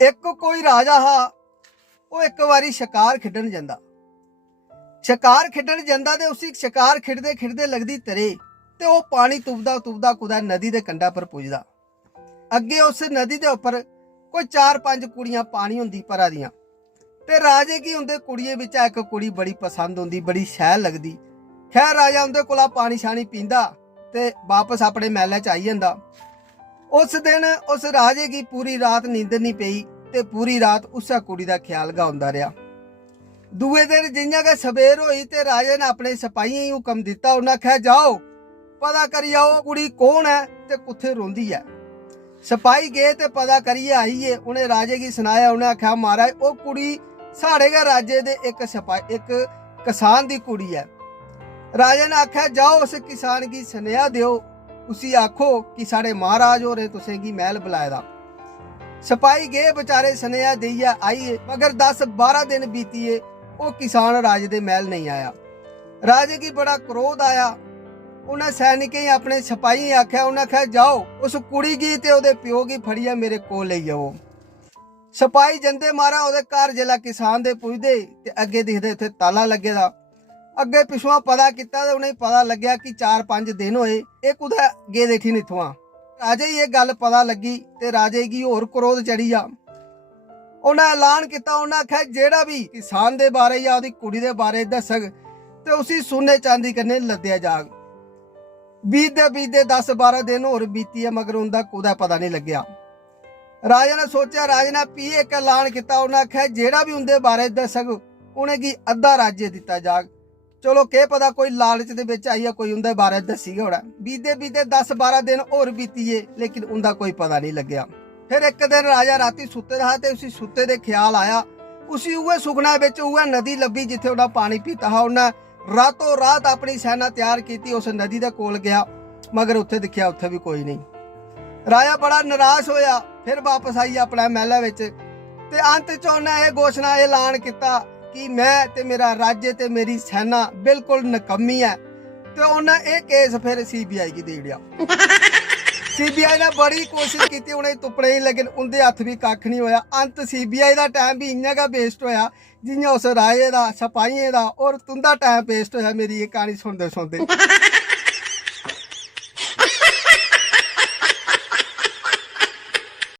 एक कोई राजा हा, वो एक बारी शिकार खेडन जांदा। शिकार खेडन जांदा ते उसी शिकार खेडदे खेडदे लगदी तरे ते वो पानी तुपदा तुपदा कुदै नदी दे कंढा पर पुजदा। अगे उस नदी दे उपर कोई 4-5 कुड़ियां पानी हुंदी भरा दियां ते राजे की उंदे कुड़ियें बिचा एक कुड़ी बड़ी पसंद हुंदी, बड़ी शैल लगदी। खैर राजा उंदे कोला पानी शानी पींदा ते वापस अपने महलै च आई जंदा। उस दिन उस राजे की पूरी रात नींदर नहीं पई ते पूरी रात उस कुड़ी का ख्याल गै आंदा रहा। दूए दिन जियां गै सवेर होई ते राजे ने अपने सिपाहियें गी हुक्म दिता, उन्हें आख्या जाओ पता करी आओ कुड़ी कौन है ते कुत्थे रोंदी है। सिपाही गए ते पता करियै आइए। उन्हें राजे की सुनाया, उन्हें आख्या महाराज वो कुड़ी साढ़े गै राज्य दे एक किसान दी कुड़ी है। राजे ने आख्या जाओ उस किसान की सुनेहा दियो, उसी आखो कि साढ़े महाराज होरें तुसेंगी महल बुलाए दा। सिपाही गए बेचारे सुनेहा देइयै आइए, मगर 10-12 दिन बीतिए वो किसान राजे दे महल नहीं आया। राजे की बड़ा क्रोध आया। उन्हें सैनिकें अपने सिपाही आख्या, उन्हें आख्या जाओ उस कुड़ी गी ते ओदे प्यो गी फड़ियै मेरे कोल लेई आओ। सिपाही जंदे मारा ओदे घर जिसलै किसान दे पुजदे ते अगे दिखदे उत्थे ताला लग्गे दा। अगे पिछुआ पता किया तो उन्हें पता लग्या कि 4-5 दिन होए ये कुदै गेदे ठी इत्थुआं। राजे ये गल पता लगी ते राजे की होर क्रोध चढ़ी जा। उन्हें ऐलान किया, उन्हें आख्या जेड़ा भी किसान दे बारे या ओदी कुड़ी दे बारे दसग ते उसी सोने चांदी कन्नै लद्दिया जाग। बीतदे 10-12 दिन होर बीतिए मगर उनका कुदै पता नहीं लग्या। राजे ने सोचा, राजे ने भी एक ऐलान किया, उन्हें आख्या जेड़ा भी उनके बारे दसग उनेंगी अद्धा राज्य दिता जाग। चलो के पता कोई लालच दे विच आइया कोई उनके बारे दसी गै होना। बीते 10-12 दिन होर बीतिए लेकिन उनका कोई पता नहीं लग्या। फिर एक दिन राजा राती सुते रहा ते उसी सुते दे ख्याल आया। उसी उहे सुखना विच उहे नदी लभी जिथे उन्हें पानी पीता हा। उन्हें रातों रात अपनी सेना तैयार की, उस नदी दे कोल गया मगर उत्थे दिखिया उत्थे भी कोई नहीं। राजा बड़ा निराश होया, फिर वापस आई अपने महल विच ते अंत च उन्हें यह घोषणा ऐलान किया कि मैं ते मेरा राज्य ते मेरी सेना बिल्कुल नकम्मी है। ते उन्हें यह केस फिर CBI की दे दिया। CBI ने बड़ी कोशिश की उन्हें तुप्पने लेकिन उनके हथ भी कख नहीं होया। अंत CBI का टाइम भी इयां गै वेस्ट होया जियां उस राजे का सिपाहियों का और तुंदा टाइम वेस्ट होया मेरी ये कहानी सुनते सुनते।